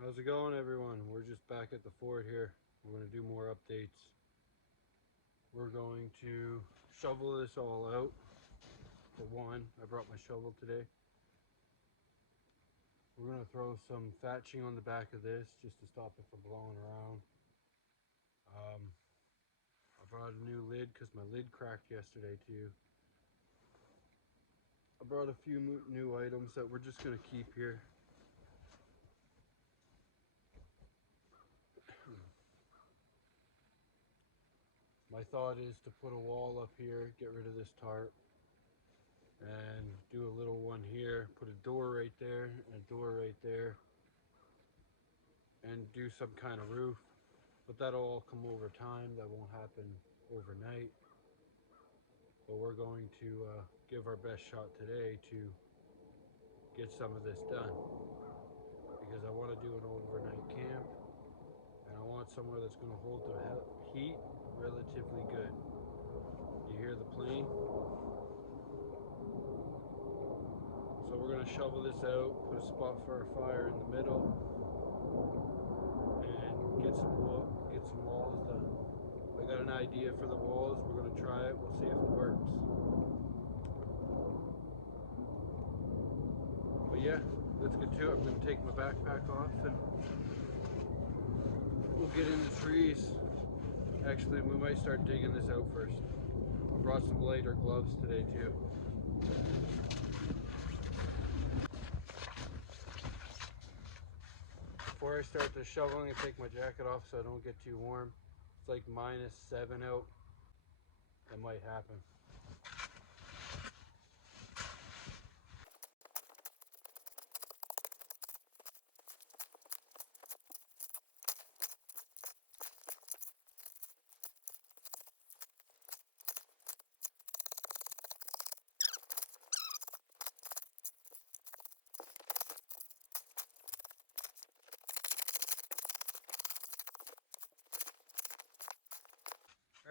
How's it going, everyone? We're just back at the fort here. We're going to do more updates. We're going to shovel this all out. For one, I brought my shovel today. We're going to throw some thatching on the back of this just to stop it from blowing around. I brought a new lid because my lid cracked yesterday too. I brought a few new items that we're just going to keep here. My thought is to put a wall up here, get rid of this tarp, and do a little one here, put a door right there and a door right there, and do some kind of roof. But that'll all come over time. That won't happen overnight. But we're going to give our best shot today to get some of this done, because I want to do an overnight camp, and I want somewhere that's going to hold the heat relatively good. You hear the plane? So we're going to shovel this out, put a spot for our fire in the middle, and get some walls done. I got an idea for the walls. We're going to try it. We'll see if it works. But yeah, let's get to it. I'm going to take my backpack off and we'll get into trees. Actually, we might start digging this out first. I brought some lighter gloves today too. Before I start the shoveling, I take my jacket off so I don't get too warm. It's like -7 out. That might happen.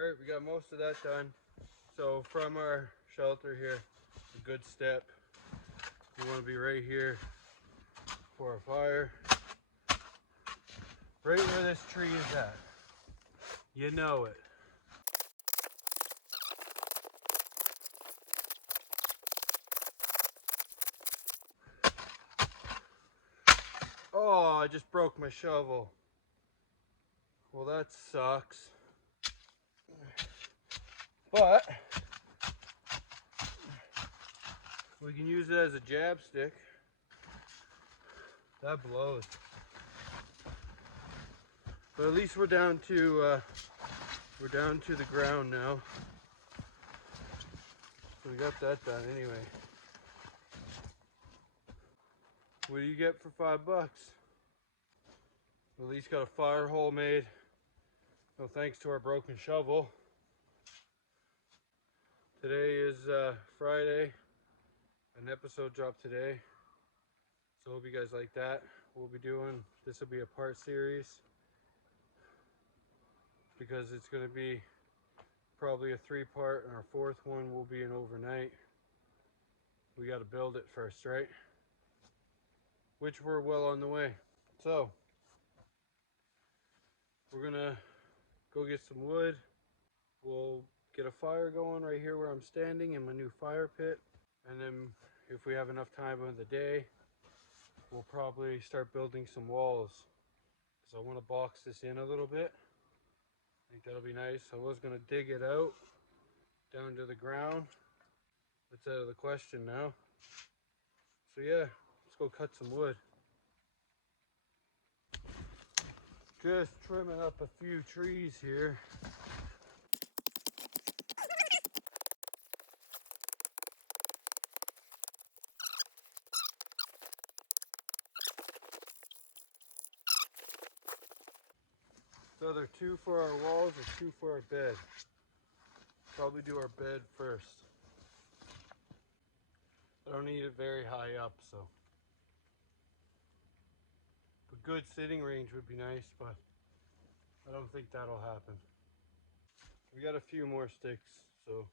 Alright, we got most of that done. So from our shelter here, a good step, we want to be right here for a fire. Right where this tree is at. You know it. Oh, I just broke my shovel. Well, that sucks. But we can use it as a jab stick. That blows. But at least we're down to the ground now. So we got that done anyway. What do you get for $5? At least got a fire hole made. No thanks to our broken shovel. Today is Friday. An episode dropped today. So hope you guys like that. We'll be doing, this will be a part series, because it's going to be probably a 3-part, and our 4th one will be an overnight. We got to build it first, right? Which we're well on the way. So we're gonna go get some wood. We'll get a fire going right here where I'm standing in my new fire pit, and then if we have enough time in the day, we'll probably start building some walls, because I want to box this in a little bit. I think that'll be nice. I was gonna dig it out down to the ground. That's out of the question now. So yeah, let's go cut some wood. Just trimming up a few trees here. So they're 2 for our walls or 2 for our bed. Probably do our bed first. I don't need it very high up, so. A good sitting range would be nice, but I don't think that'll happen. We got a few more sticks, so.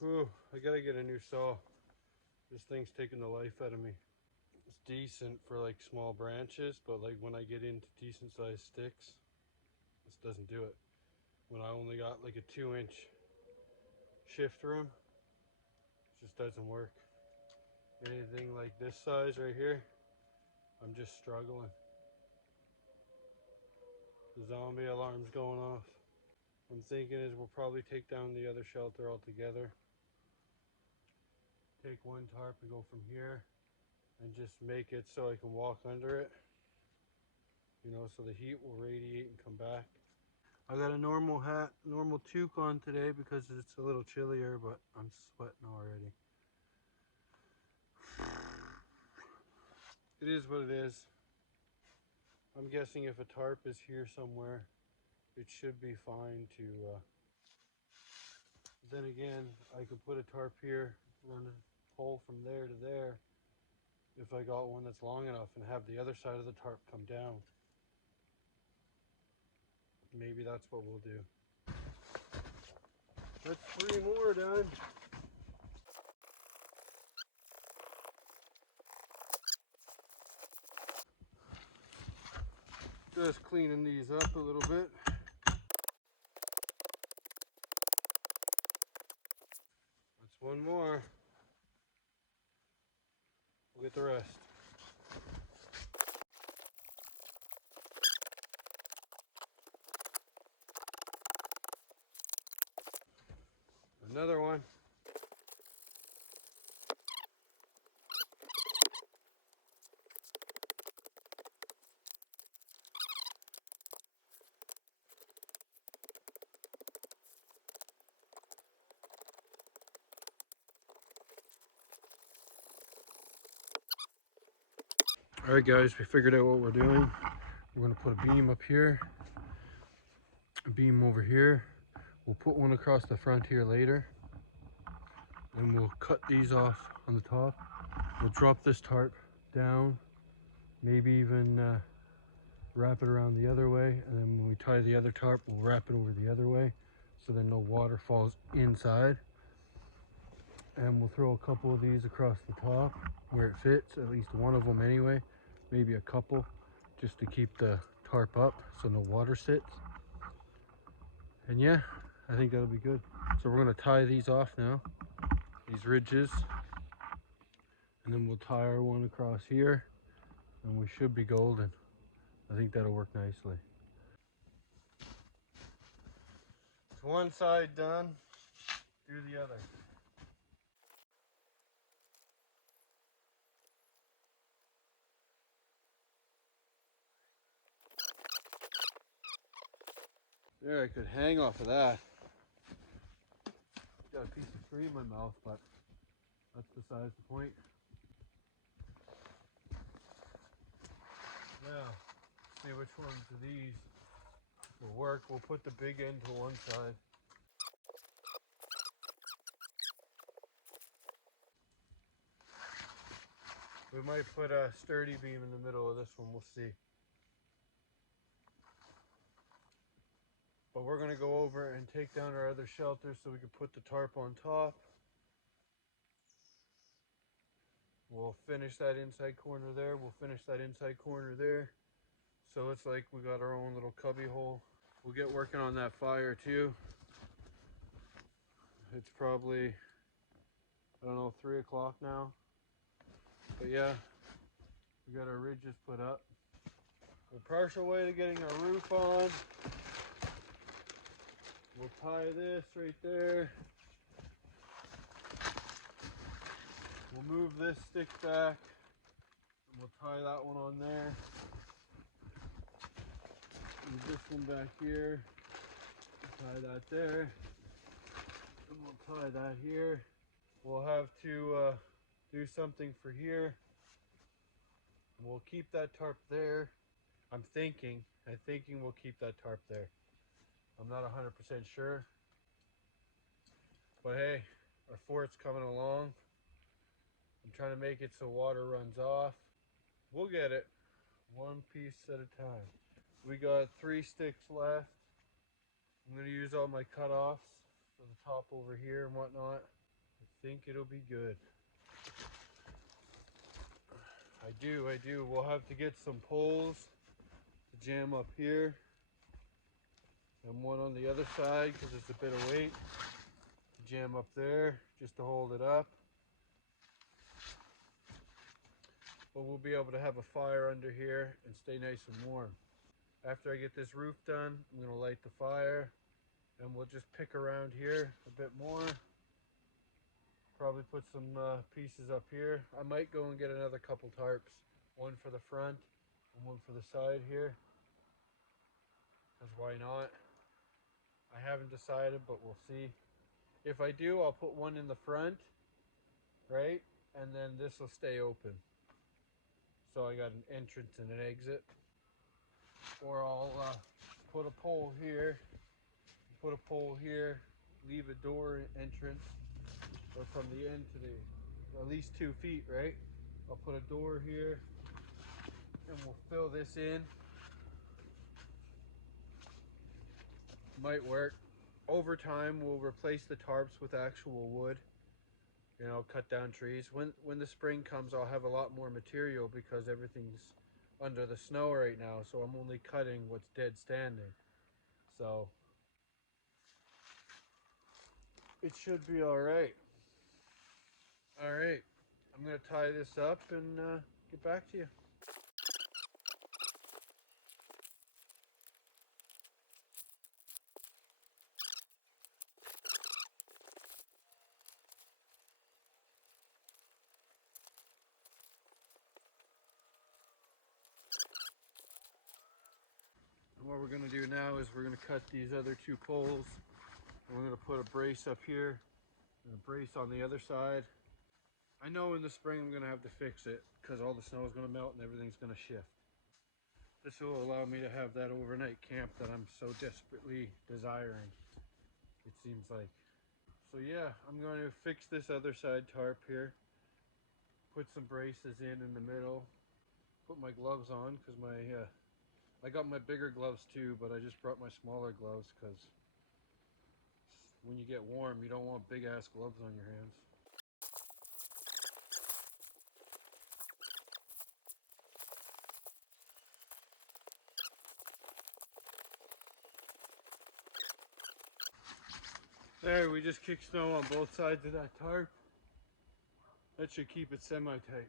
Whew, I gotta get a new saw. This thing's taking the life out of me. It's decent for like small branches, but like when I get into decent sized sticks, this doesn't do it. When I only got like a 2-inch shift room, it just doesn't work. Anything like this size right here, I'm just struggling. The zombie alarm's going off. I'm thinking is we'll probably take down the other shelter altogether. Take one tarp and go from here and just make it so I can walk under it. You know, so the heat will radiate and come back. I got a normal hat, normal toque on today because it's a little chillier, but I'm sweating already. It is what it is. I'm guessing if a tarp is here somewhere, it should be fine to, then again, I could put a tarp here, run a pole from there to there, if I got one that's long enough, and have the other side of the tarp come down. Maybe that's what we'll do. That's 3 more done. Just cleaning these up a little bit. That's one more. We'll get the rest. Another one. All right, guys, we figured out what we're doing. We're gonna put a beam up here, a beam over here. We'll put one across the front here later, and we'll cut these off on the top. We'll drop this tarp down, maybe even wrap it around the other way, and then when we tie the other tarp, we'll wrap it over the other way so then no water falls inside. And we'll throw a couple of these across the top where it fits, at least one of them anyway, maybe a couple, just to keep the tarp up so no water sits. And yeah, I think that'll be good. So we're gonna tie these off now, these ridges, and then we'll tie our one across here, and we should be golden. I think that'll work nicely. It's one side done, do the other. There, I could hang off of that. Got a piece of tree in my mouth, but that's besides the point. Now, see which ones of these will work. We'll put the big end to one side. We might put a sturdy beam in the middle of this one, we'll see. But we're gonna go over and take down our other shelter so we can put the tarp on top. We'll finish that inside corner there. We'll finish that inside corner there. So it's like we got our own little cubby hole. We'll get working on that fire too. It's probably, I don't know, 3 o'clock now. But yeah, we got our ridges put up. We're partial way to getting our roof on. We'll tie this right there. We'll move this stick back and we'll tie that one on there. Move this one back here. Tie that there. And we'll tie that here. We'll have to do something for here. We'll keep that tarp there. I'm thinking we'll keep that tarp there. I'm not 100% sure. But hey, our fort's coming along. I'm trying to make it so water runs off. We'll get it, one piece at a time. We got 3 sticks left. I'm gonna use all my cutoffs for the top over here and whatnot. I think it'll be good. I do. We'll have to get some poles to jam up here and one on the other side because it's a bit of weight to jam up there just to hold it up. But we'll be able to have a fire under here and stay nice and warm. After I get this roof done, I'm going to light the fire and we'll just pick around here a bit more. Probably put some pieces up here. I might go and get another couple tarps, one for the front and one for the side here, because why not? I haven't decided, but we'll see. If I do, I'll put one in the front, right? And then this will stay open. So I got an entrance and an exit. Or I'll put a pole here, leave a door entrance, or from the end to the, at least 2 feet, right? I'll put a door here, and we'll fill this in. Might work. Over time, we'll replace the tarps with actual wood. You know, cut down trees. When the spring comes, I'll have a lot more material because everything's under the snow right now. So I'm only cutting what's dead standing. So it should be all right. All right, I'm gonna tie this up and get back to you. What we're gonna do now is we're gonna cut these other 2 poles. And we're gonna put a brace up here and a brace on the other side. I know in the spring I'm gonna have to fix it because all the snow is gonna melt and everything's gonna shift. This will allow me to have that overnight camp that I'm so desperately desiring, it seems like. So yeah, I'm going to fix this other side tarp here, put some braces in the middle, put my gloves on because I got my bigger gloves too, but I just brought my smaller gloves because when you get warm, you don't want big ass gloves on your hands. There, we just kicked snow on both sides of that tarp. That should keep it semi-tight.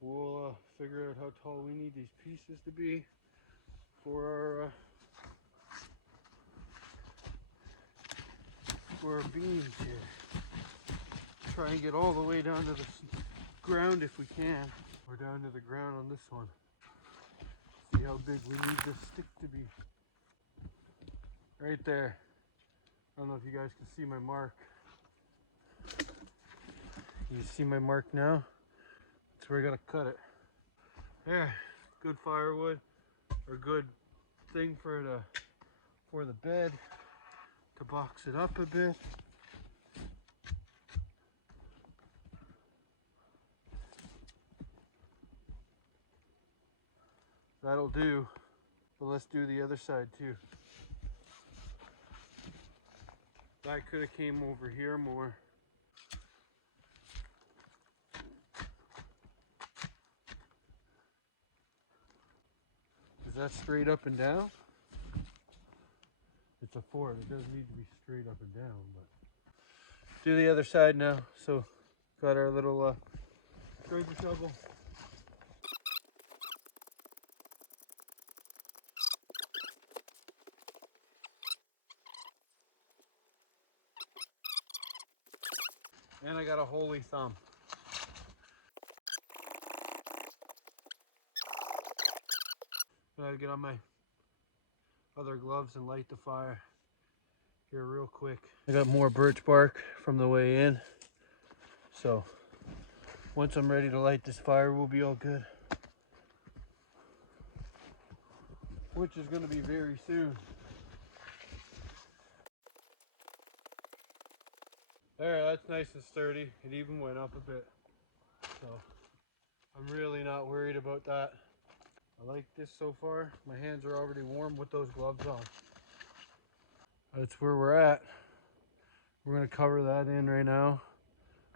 We'll figure out how tall we need these pieces to be for our beams here. Try and get all the way down to the ground if we can. We're down to the ground on this one. See how big we need this stick to be. Right there. I don't know if you guys can see my mark. You see my mark now? That's where I gotta cut it. There, good firewood, or good thing for the bed to box it up a bit. That'll do, but let's do the other side too. That could have came over here more. Is that straight up and down? It's a Ford. It doesn't need to be straight up and down, but do the other side now. So got our little treasure shovel. And I got a holy thumb. Gotta get on my other gloves and light the fire here real quick. I got more birch bark from the way in. So once I'm ready to light this fire, we'll be all good. Which is gonna be very soon. There, that's nice and sturdy. It even went up a bit. So I'm really not worried about that. I like this so far. My hands are already warm with those gloves on. That's where we're at. We're gonna cover that in right now.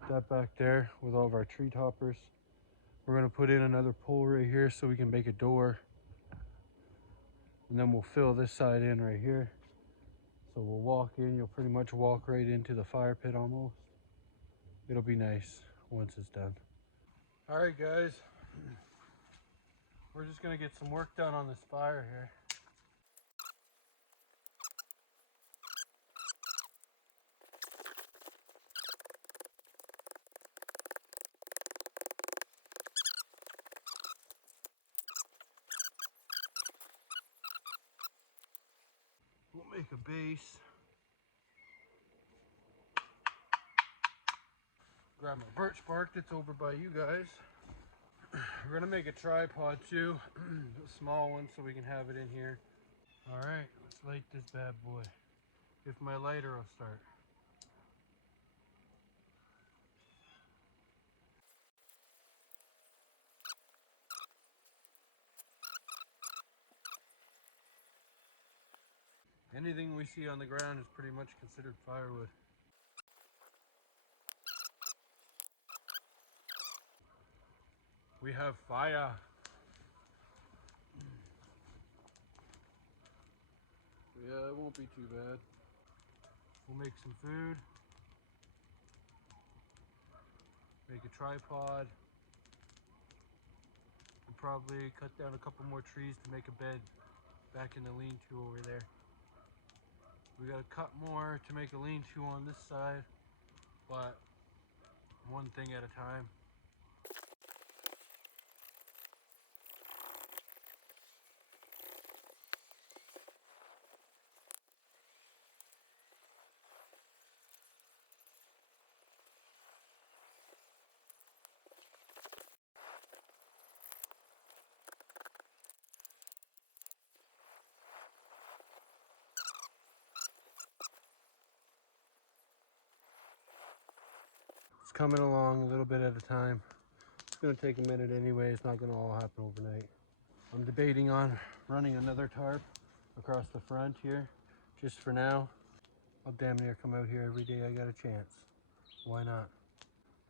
That back there with all of our tree toppers. We're gonna put in another pole right here so we can make a door. And then we'll fill this side in right here. So we'll walk in, you'll pretty much walk right into the fire pit almost. It'll be nice once it's done. All right, guys. We're just gonna get some work done on this fire here. We'll make a base. Grab my birch bark that's over by you guys. We're gonna make a tripod too, a small one so we can have it in here. All right, let's light this bad boy. If my lighter will start. Anything we see on the ground is pretty much considered firewood. We have fire. Yeah, it won't be too bad. We'll make some food. Make a tripod. We'll probably cut down a couple more trees to make a bed back in the lean-to over there. We gotta cut more to make a lean-to on this side, but one thing at a time. It's coming along a little bit at a time. It's gonna take a minute anyway. It's not gonna all happen overnight. I'm debating on running another tarp across the front here, just for now. I'll damn near come out here every day I got a chance. Why not?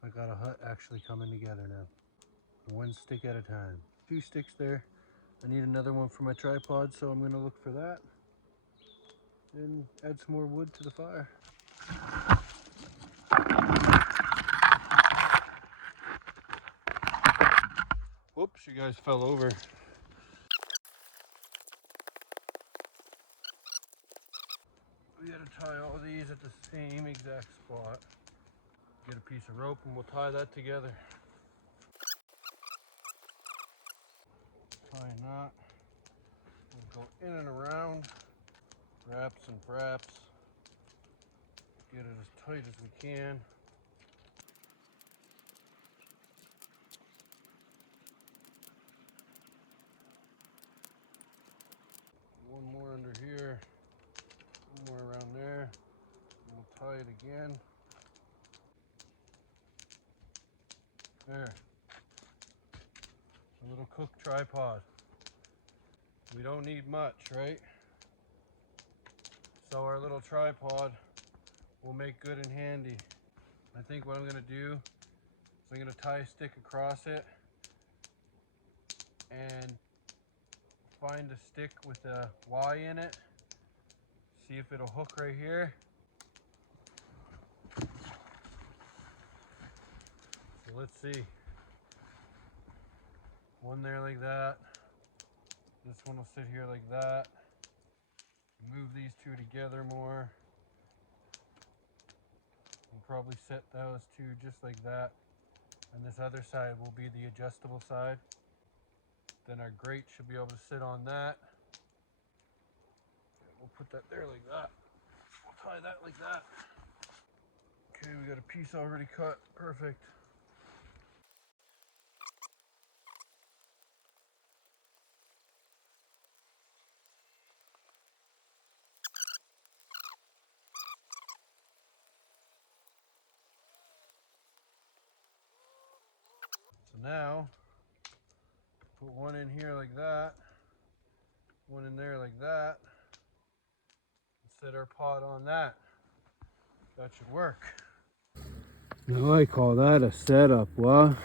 I got a hut actually coming together now. One stick at a time. 2 sticks there. I need another one for my tripod, so I'm gonna look for that and add some more wood to the fire. Whoops, you guys fell over. We gotta tie all these at the same exact spot. Get a piece of rope and we'll tie that together. Tie a knot. We'll go in and around. Wraps and fraps. Get it as tight as we can. One more under here. One more around there. And we'll tie it again. There. A little cook tripod. We don't need much, right? So our little tripod will make good and handy. I think what I'm gonna do is I'm gonna tie a stick across it and find a stick with a Y in it. See if it'll hook right here. So let's see. One there like that. This one will sit here like that. Move these two together more. We'll probably set those two just like that. And this other side will be the adjustable side. Then our grate should be able to sit on that. We'll put that there like that. We'll tie that like that. Okay, we got a piece already cut. Perfect. So now, put one in here like that, one in there like that, and set our pot on that. That should work. Now I call that a setup, what?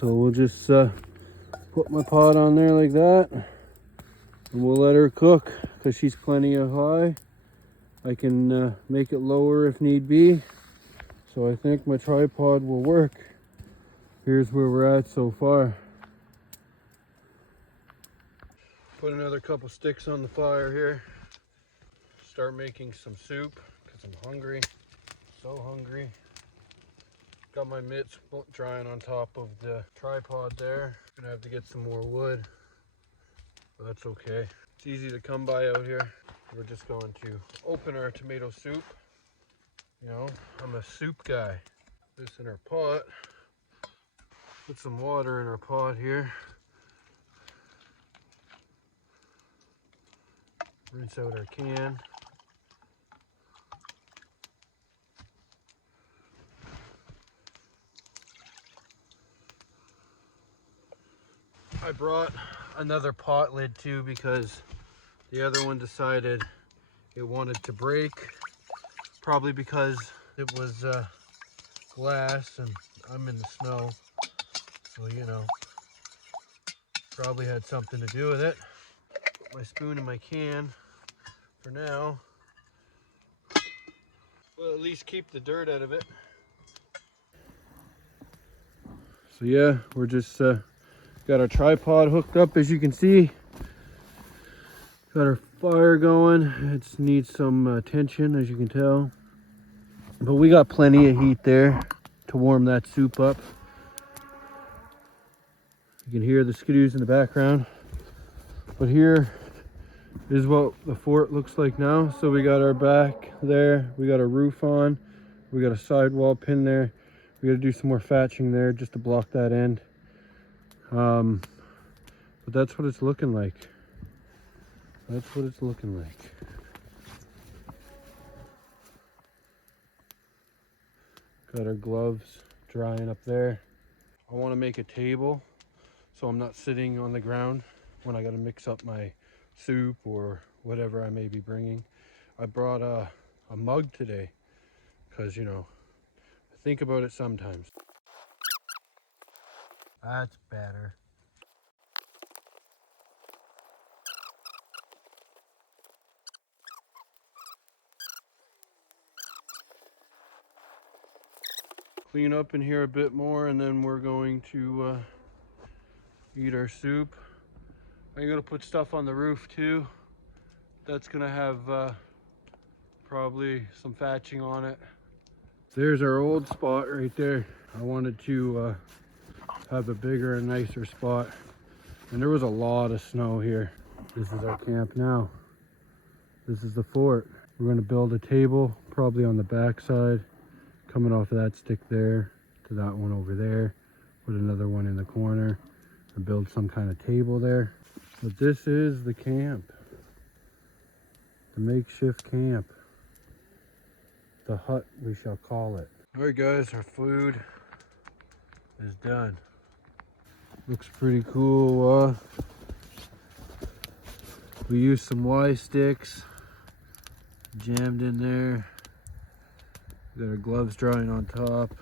So we'll just put my pot on there like that, and we'll let her cook because she's plenty of high. I can make it lower if need be. So I think my tripod will work. Here's where we're at so far. Put another couple sticks on the fire here. Start making some soup because I'm hungry. So hungry. Got my mitts drying on top of the tripod there. Gonna have to get some more wood, but that's okay. It's easy to come by out here. We're just going to open our tomato soup. You know, I'm a soup guy. This in our pot. Put some water in our pot here. Rinse out our can. I brought another pot lid too because the other one decided it wanted to break. Probably because it was glass and I'm in the snow. So, you know, probably had something to do with it. Put my spoon in my can for now. Well, at least keep the dirt out of it. So yeah, we're just got our tripod hooked up, as you can see. Got our fire going. It needs some tension, as you can tell. But we got plenty of heat there to warm that soup up. You can hear the skidoos in the background. But here is what the fort looks like now. So we got our back there. We got a roof on. We got a sidewall pin there. We got to do some more thatching there just to block that end. But that's what it's looking like. That's what it's looking like. Got our gloves drying up there. I want to make a table so I'm not sitting on the ground when I got to mix up my soup or whatever I may be bringing. I brought a mug today because, you know, I think about it sometimes. That's better. Clean up in here a bit more and then we're going to eat our soup. I'm gonna put stuff on the roof too. That's gonna have probably some thatching on it. There's our old spot right there. I wanted to have a bigger and nicer spot. And there was a lot of snow here. This is our camp now. This is the fort. We're gonna build a table, probably on the back side, coming off of that stick there to that one over there. Put another one in the corner and build some kind of table there. But this is the camp. The makeshift camp. The hut, we shall call it. All right, guys, our food is done. Looks pretty cool. We used some Y sticks, jammed in there. We got our gloves drying on top.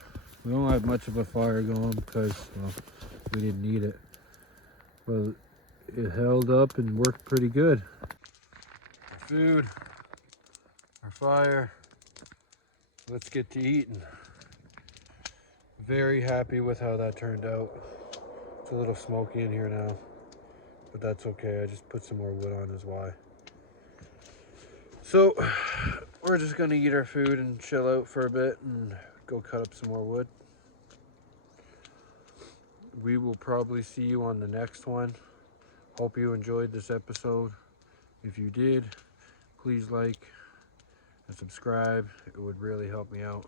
We don't have much of a fire going because, well, we didn't need it. But it held up and worked pretty good. Our food, our fire. Let's get to eating. Very happy with how that turned out. It's a little smoky in here now, but that's okay. I just put some more wood on is why. So we're just gonna eat our food and chill out for a bit and go cut up some more wood. We will probably see you on the next one. Hope you enjoyed this episode. If you did, please like and subscribe. It would really help me out.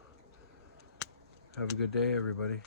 Have a good day, everybody.